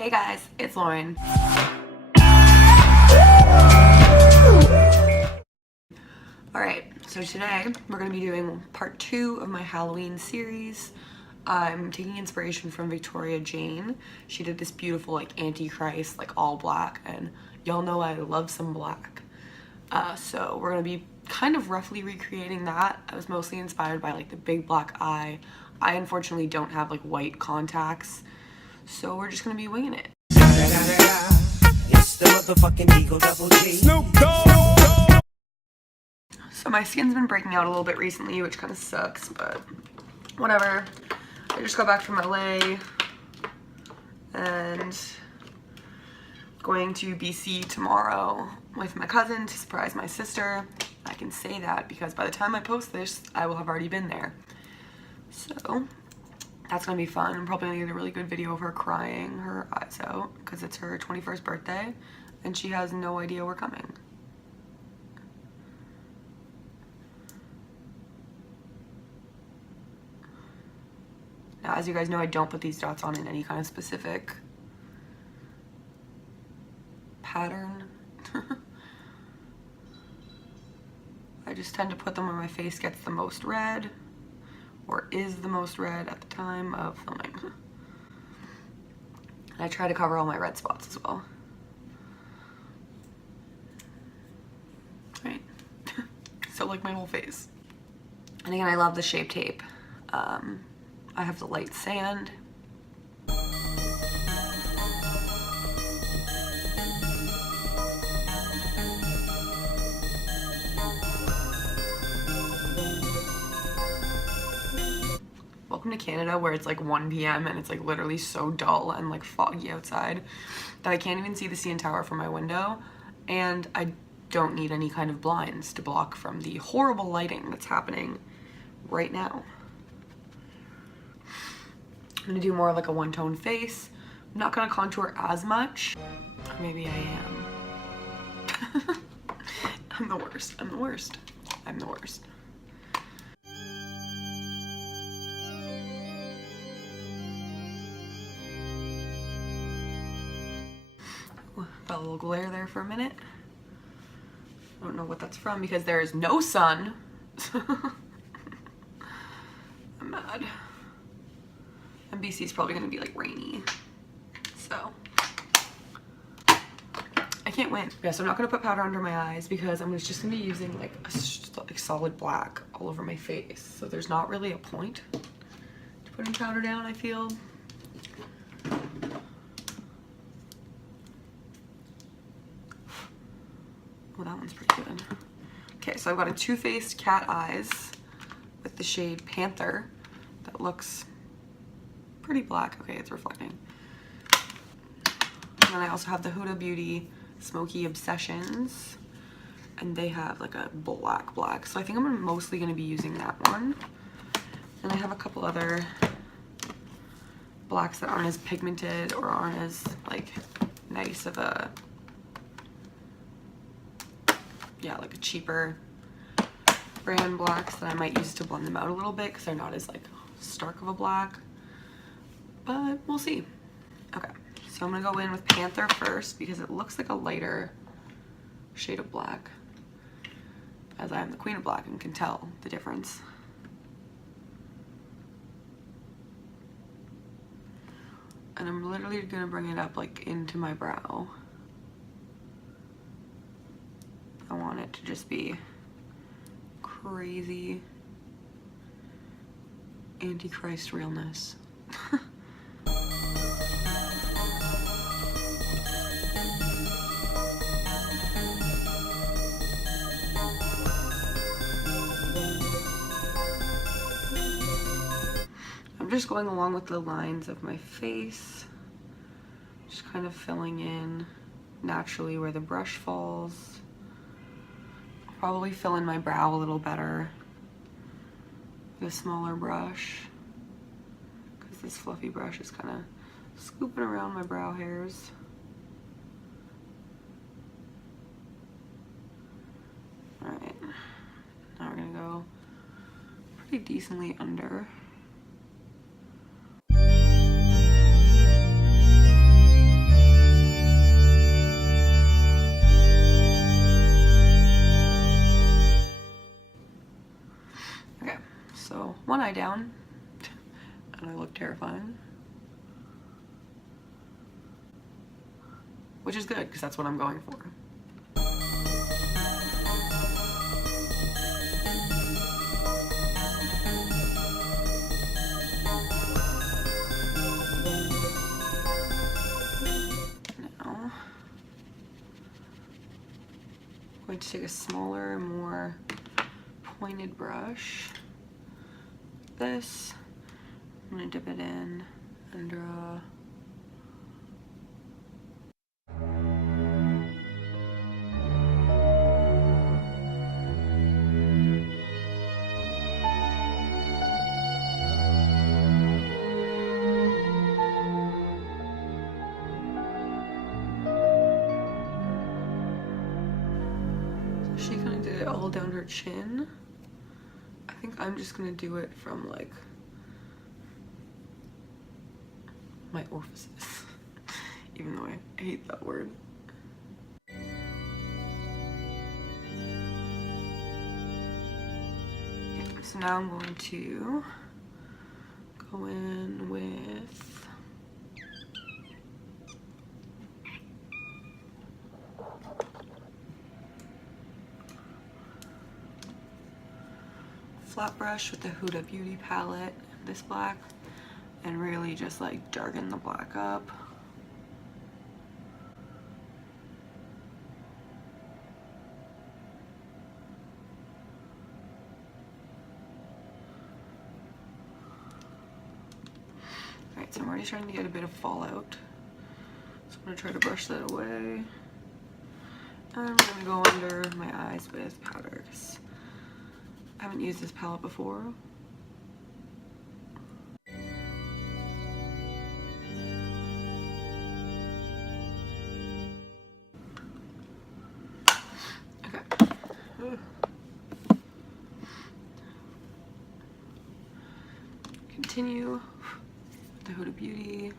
Hey guys, it's Lauren. Alright, so today we're going to be doing part 2 of my Halloween series. I'm taking inspiration from Victoria Jane. She did this beautiful like Antichrist, like all black, and y'all know I love some black. So we're going to be kind of roughly recreating that. I was mostly inspired by like the big black eye. I unfortunately don't have like white contacts, so we're just going to be winging it. It's the motherfucking Eagle Double G. Snoop Dogg. So my skin's been breaking out a little bit recently, which kind of sucks, but whatever. I just got back from LA and going to BC tomorrow with my cousin to surprise my sister. I can say that because by the time I post this, I will have already been there. So that's gonna be fun. I'm probably gonna get a really good video of her crying her eyes out because it's her 21st birthday and she has no idea we're coming. Now, as you guys know, I don't put these dots on in any kind of specific pattern. I just tend to put them where my face gets the most red, or is the most red at the time of filming. And I try to cover all my red spots as well. Right? So like my whole face. And again, I love the Shape Tape. I have the light sand. Welcome to Canada, where it's like 1 p.m. and it's like literally so dull and like foggy outside that I can't even see the CN Tower from my window, and I don't need any kind of blinds to block from the horrible lighting that's happening right now. I'm gonna do more of like a one-tone face. I'm not gonna contour as much. Or maybe I am. I'm the worst. I'm the worst. I'm the worst. Got a little glare there for a minute. I don't know what that's from because there is no sun. I'm mad. And BC is probably going to be like rainy. So I can't win. Yeah, so I'm not going to put powder under my eyes because I'm just going to be using like a solid black all over my face. So there's not really a point to putting powder down, I feel. Well, that one's pretty good. Okay, so I've got a two-faced cat eyes with the shade Panther that looks pretty black. Okay, it's reflecting. And then I also have the Huda Beauty Smoky Obsessions, and they have like a black. So I think I'm mostly going to be using that one. And I have a couple other blacks that aren't as pigmented or aren't as like nice of a, yeah, like a cheaper brand blacks that I might use to blend them out a little bit because they're not as like stark of a black. But we'll see. Okay, so I'm gonna go in with Panther first because it looks like a lighter shade of black, as I am the queen of black and can tell the difference. And I'm literally gonna bring it up like into my brow. I want it to just be crazy Antichrist realness. I'm just going along with the lines of my face, just kind of filling in naturally where the brush falls. I'll probably fill in my brow a little better with a smaller brush because this fluffy brush is kind of scooping around my brow hairs. Alright, now we're gonna go pretty decently under. upside down and I look terrifying. Which is good, because that's what I'm going for. Now, I'm going to take a smaller, more pointed brush. This. I'm going to dip it in and draw. She kind of did it all down her chin. I think I'm just gonna do it from like my orifices, even though I hate that word. Okay, so now I'm going to go in with flat brush with the Huda Beauty palette, this black, and really just like darken the black up. Alright, so I'm already starting to get a bit of fallout. So I'm gonna try to brush that away. And I'm gonna go under my eyes with powder, because I haven't used this palette before. Okay. Continue with the Huda Beauty.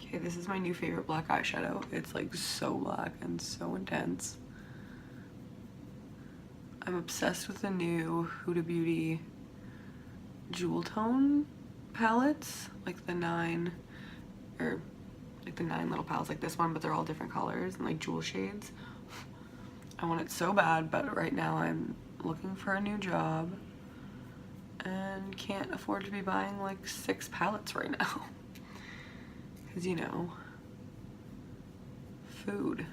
Okay, this is my new favorite black eyeshadow. It's like so black and so intense. I'm obsessed with the new Huda Beauty jewel tone palettes, like the 9 little palettes like this one, but they're all different colors and like jewel shades. I want it so bad, but right now I'm looking for a new job and can't afford to be buying like 6 palettes right now. Because, you know, food.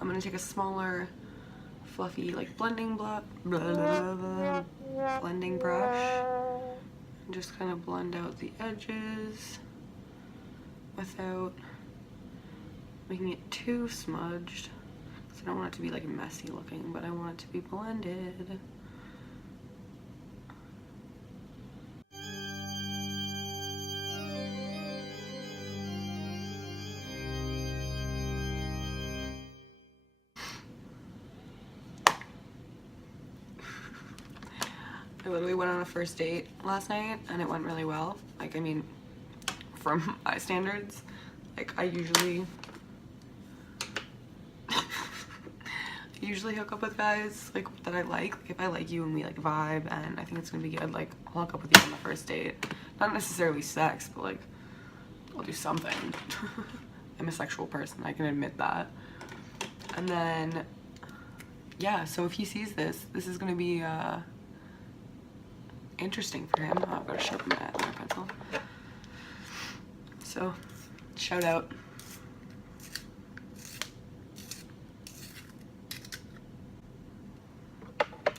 I'm gonna take a smaller, fluffy, like blending blending brush and just kind of blend out the edges without making it too smudged. Because I don't want it to be like messy looking, but I want it to be blended. I literally went on a first date last night and it went really well. Like, I mean, from my standards, like I usually hook up with guys like that I like. If I like you and we like vibe and I think it's gonna be good, like I'll hook up with you on the first date. Not necessarily sex, but like, I'll do something. I'm a sexual person, I can admit that. And then, yeah, so if he sees this, this is gonna be interesting for him. Oh, I've got to sharpen my eyeliner pencil. So, shout out.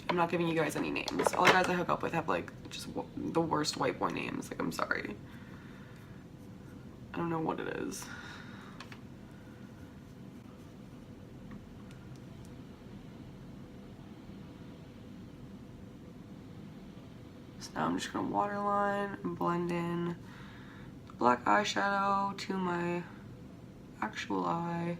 I'm not giving you guys any names. All the guys I hook up with have like just the worst white boy names. Like, I'm sorry. I don't know what it is. So now I'm just gonna waterline and blend in the black eyeshadow to my actual eye.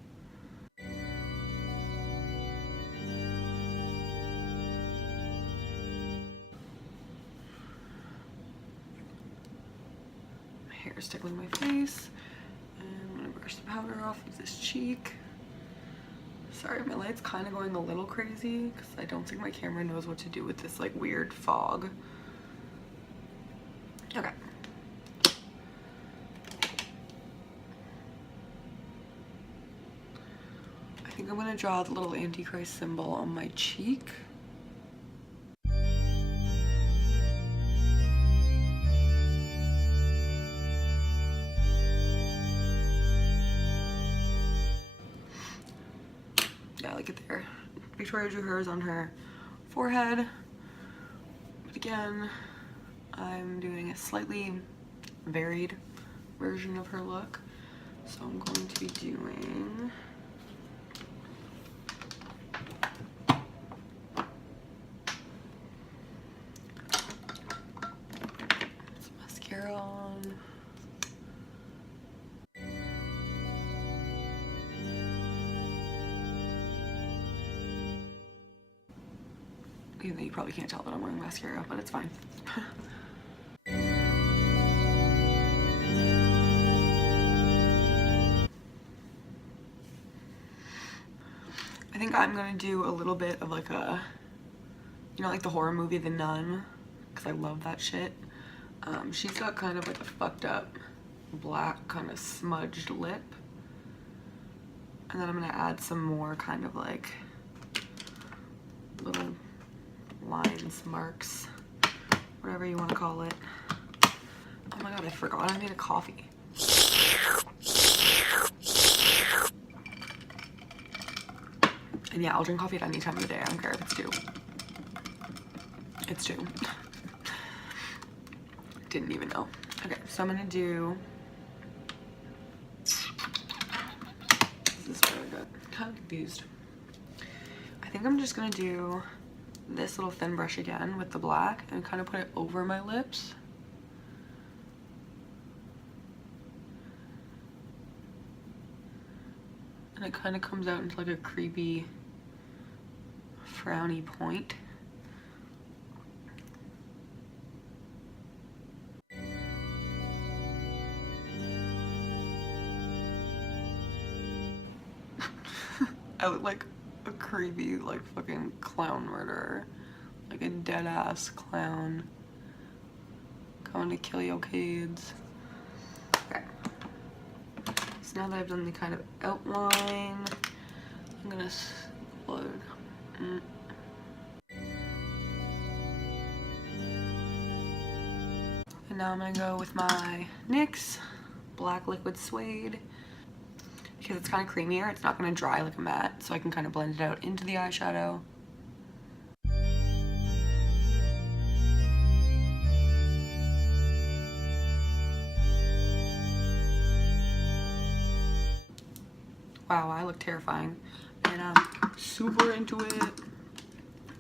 My hair is tickling my face. And I'm gonna brush the powder off of this cheek. Sorry, my light's kind of going a little crazy because I don't think my camera knows what to do with this like weird fog. Okay. I think I'm gonna draw the little Antichrist symbol on my cheek. Yeah, like it there. Victoria drew hers on her forehead. But again, I'm doing a slightly varied version of her look. So I'm going to be doing some mascara on. Even though you probably can't tell that I'm wearing mascara, but it's fine. I think I'm gonna do a little bit of like a, you know, like the horror movie The Nun, because I love that shit. She's got kind of like a fucked up black kind of smudged lip. And then I'm gonna add some more kind of like little lines, marks, whatever you want to call it. Oh my god, I forgot I made a coffee. And yeah, I'll drink coffee at any time of the day. I don't care if it's 2. It's 2. Didn't even know. Okay, so I'm gonna do, this is really good. Kind of confused. I think I'm just gonna do this little thin brush again with the black and kind of put it over my lips. And it kind of comes out into like a creepy, frowny point. I look like a creepy, like, fucking clown murderer. Like a dead-ass clown coming to kill your kids. Okay. So now that I've done the kind of outline, I'm gonna explode. And now I'm gonna go with my NYX Black Liquid Suede. Because it's kind of creamier, it's not going to dry like a matte, so I can kind of blend it out into the eyeshadow. Wow, I look terrifying. And I'm super into it.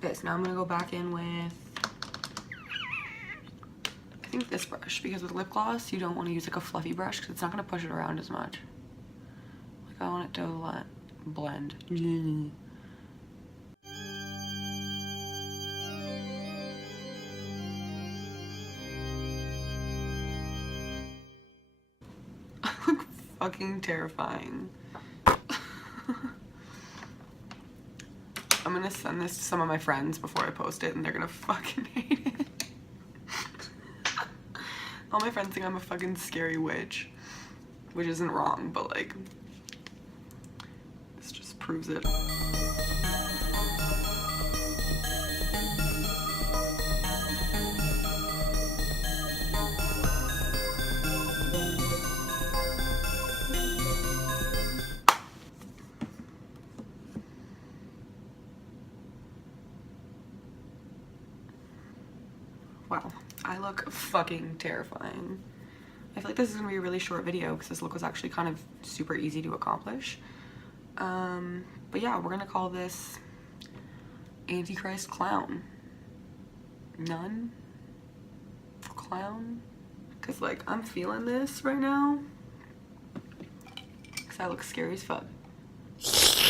Okay, so now I'm going to go back in with, I think this brush, because with lip gloss, you don't want to use like a fluffy brush because it's not going to push it around as much. I want it to blend. I look fucking terrifying. I'm gonna send this to some of my friends before I post it and they're gonna fucking hate it. All my friends think I'm a fucking scary witch, which isn't wrong, but like, this just proves it. Wow, I look fucking terrifying. I feel like this is gonna be a really short video because this look was actually kind of super easy to accomplish. But yeah, we're gonna call this Antichrist Clown. Nun? Clown? Cause like, I'm feeling this right now. Cause I look scary as fuck. It's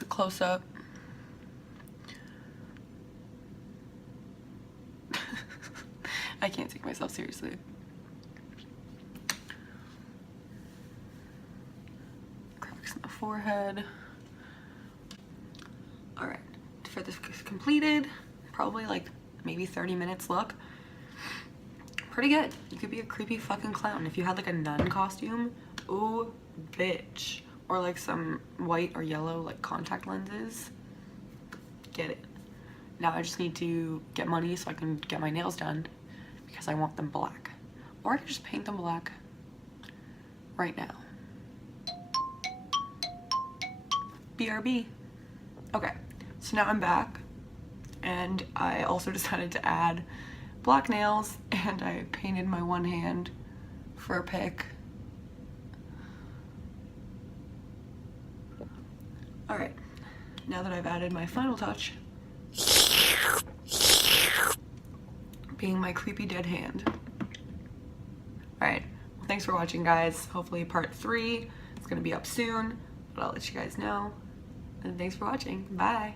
a close up. I can't take myself seriously. Cracks in the forehead. Alright, for this completed, probably like maybe 30 minutes look. Pretty good. You could be a creepy fucking clown. If you had like a nun costume, ooh, bitch. Or like some white or yellow like contact lenses, get it. Now I just need to get money so I can get my nails done because I want them black. Or I can just paint them black right now. BRB. Okay, so now I'm back and I also decided to add black nails and I painted my one hand for a pic. Alright, now that I've added my final touch, being my creepy dead hand. Alright, well, thanks for watching, guys. Hopefully part 3 is going to be up soon, but I'll let you guys know. And thanks for watching. Bye!